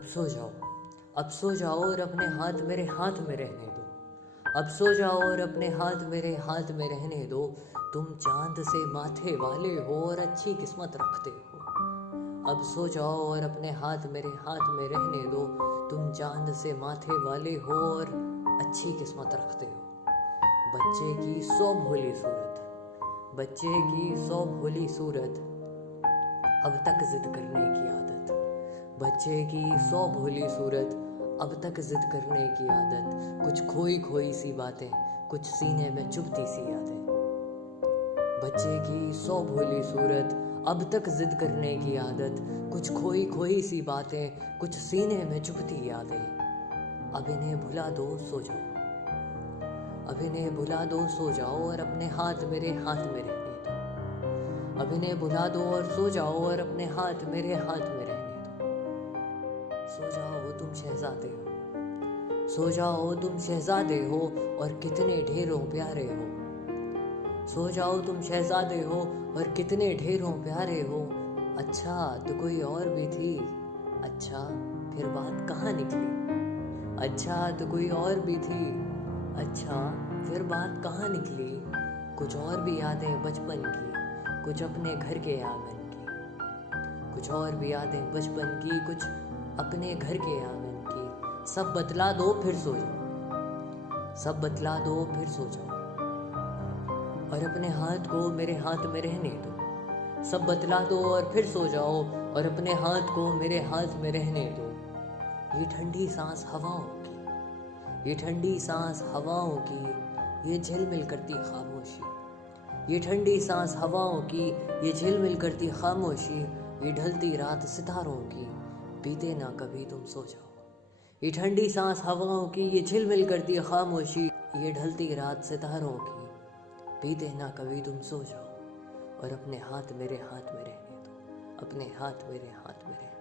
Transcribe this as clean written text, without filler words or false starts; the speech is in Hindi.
अब सो जाओ, अब सो जाओ और अपने हाथ मेरे हाथ में रहने दो। अब सो जाओ और अपने हाथ मेरे हाथ में रहने दो। तुम चांद से माथे वाले हो और अच्छी किस्मत रखते हो। अब सो जाओ और अपने हाथ मेरे हाथ में रहने दो। तुम चांद से माथे वाले हो और अच्छी किस्मत रखते हो। बच्चे की सौ भोली सूरत, बच्चे की सौ भोली सूरत, अब तक जिद करने की आदत। बच्चे की सौ भोली सूरत, अब तक जिद करने की आदत। कुछ खोई खोई सी बातें, कुछ सीने में चुभती सी यादें। बच्चे की सौ भोली सूरत, अब तक जिद करने की आदत। कुछ खोई खोई सी बातें, कुछ सीने में चुभती यादें। अब इन्हें भुला दो, सो जाओ। अब इन्हें भुला दो, सो जाओ और अपने हाथ मेरे हाथ में रहने दो। अब इन्हें भुला दो और सो जाओ और अपने हाथ मेरे हाथ में रहने दो। सो जाओ तुम शहजादे हो, सो जाओ तुम शहजादे हो और कितने ढेरों प्यारे हो। सो जाओ तुम शहजादे हो और कितने ढेरों प्यारे हो। अच्छा तो कोई और भी थी, अच्छा फिर बात कहाँ निकली। अच्छा तो कोई और भी थी, अच्छा फिर बात कहाँ निकली। कुछ और भी यादें बचपन की, कुछ अपने घर के आंगन की। कुछ और भी यादें बचपन की, कुछ अपने घर के आंगन की। सब बतला दो फिर सो जाओ, सब बतला दो फिर सो जाओ और अपने हाथ को मेरे हाथ में रहने दो। सब बतला दो और फिर सो जाओ और अपने हाथ को मेरे हाथ में रहने दो। ये ठंडी सांस हवाओं की, ये ठंडी सांस हवाओं की, ये झिलमिल करती खामोशी। ये ठंडी सांस हवाओं की, ये झिलमिल करती खामोशी। ये ढलती रात सितारों की, बीते ना कभी तुम सो जाओ। ये ठंडी सांस हवाओं की, ये झिलमिल करती खामोशी। ये ढलती रात सितारों की, बीते ना कभी तुम सो जाओ और अपने हाथ मेरे हाथ में रहने दो। अपने हाथ मेरे हाथ में रहने दो।